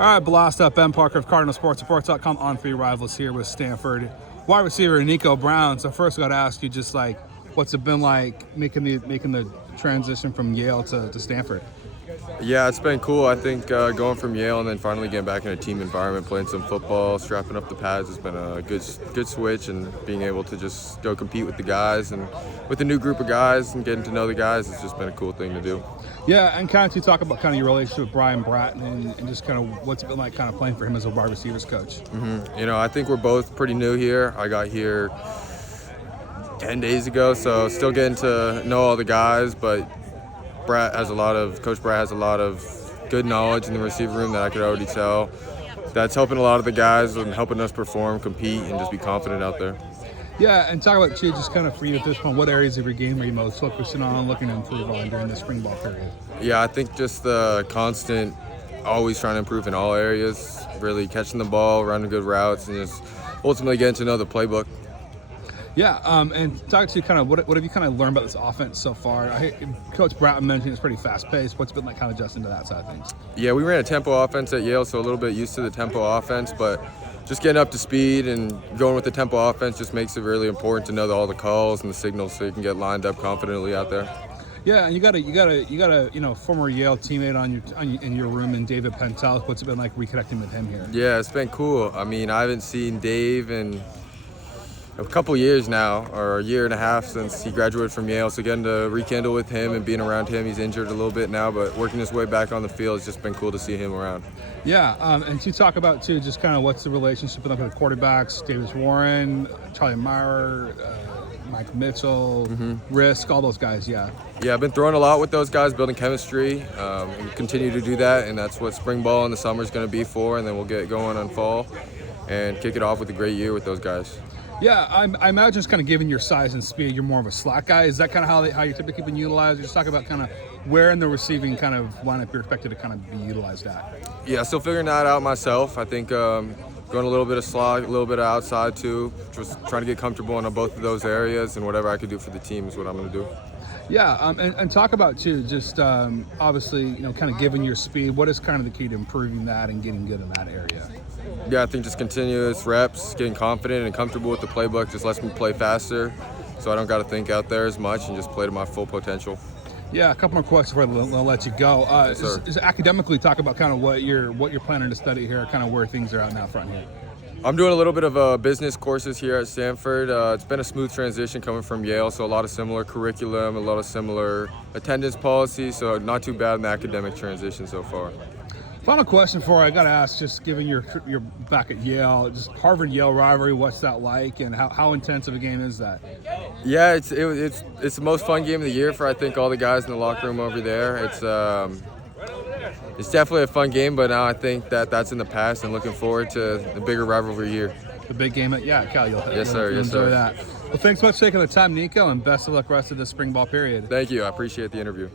All right, blast up. Ben Parker of CardinalSportsReport.com on Three Rivals here with Stanford wide receiver Nico Brown. So first, I got to ask you, just like, what's it been like making the transition from Yale to Stanford? Yeah, it's been cool. I think going from Yale and then finally getting back in a team environment, playing some football, strapping up the pads has been a good switch, and being able to just go compete with the guys and with a new group of guys and getting to know the guys has just been a cool thing to do. Yeah, and kind of to talk about kind of your relationship with Brian Bratton and just kind of what's it been like kind of playing for him as a wide receivers coach. You know, I think we're both pretty new here. I got here 10 days ago, so still getting to know all the guys, but Coach Bratt has a lot of good knowledge in the receiver room that I could already tell. That's helping a lot of the guys and helping us perform, compete, and just be confident out there. Yeah, and talk about too, just kind of for you at this point, what areas of your game are you most focusing on, looking to improve on during the spring ball period? Yeah, I think just the constant, always trying to improve in all areas, really catching the ball, running good routes, and just ultimately getting to know the playbook. Yeah, and talk to you kind of what have you kind of learned about this offense so far? Coach Bratton mentioned it's pretty fast-paced. What's been like kind of adjusting to that side of things? Yeah, we ran a tempo offense at Yale, so a little bit used to the tempo offense, but just getting up to speed and going with the tempo offense just makes it really important to know all the calls and the signals so you can get lined up confidently out there. Yeah, and you got a former Yale teammate in your room, and David Pentel. What's it been like reconnecting with him here? Yeah, it's been cool. I mean, I haven't seen Dave in a couple years now, or a year and a half since he graduated from Yale, so getting to rekindle with him and being around him. He's injured a little bit now, but working his way back on the field, it's just been cool to see him around. Yeah, and to talk about too, just kind of what's the relationship with the quarterbacks, Davis Warren, Charlie Meyer, Mike Mitchell, Risk, all those guys. Yeah, I've been throwing a lot with those guys, building chemistry, and continue to do that, and that's what spring ball in the summer is going to be for, and then we'll get going on fall and kick it off with a great year with those guys. Yeah, I imagine it's kind of given your size and speed, you're more of a slot guy. Is that kind of how you're typically been utilized? Just talk about kind of where in the receiving kind of lineup you're expected to kind of be utilized at. Yeah, still figuring that out myself. I think going a little bit of slot, a little bit of outside too. Just trying to get comfortable in both of those areas, and whatever I can do for the team is what I'm going to do. Yeah, and talk about too, just obviously, kind of given your speed, what is kind of the key to improving that and getting good in that area? Yeah, I think just continuous reps, getting confident and comfortable with the playbook just lets me play faster, so I don't got to think out there as much and just play to my full potential. Yeah, a couple more questions before I'll let you go. Yes, sir. Just academically talk about kind of what you're planning to study here, kind of where things are at now front here. I'm doing a little bit of business courses here at Stanford. It's been a smooth transition coming from Yale, so a lot of similar curriculum, a lot of similar attendance policy, so not too bad in the academic transition so far. Final question for you, I got to ask, just given you're back at Yale, just Harvard-Yale rivalry, what's that like, and how intense of a game is that? Yeah, it's the most fun game of the year for, I think, all the guys in the locker room over there. It's definitely a fun game, but now I think that's in the past and looking forward to the bigger rivalry year. The big game at Cal. Yes, sir. Yes, enjoy sir. that. Well, thanks so much for taking the time, Nico, and best of luck rest of the spring ball period. Thank you. I appreciate the interview.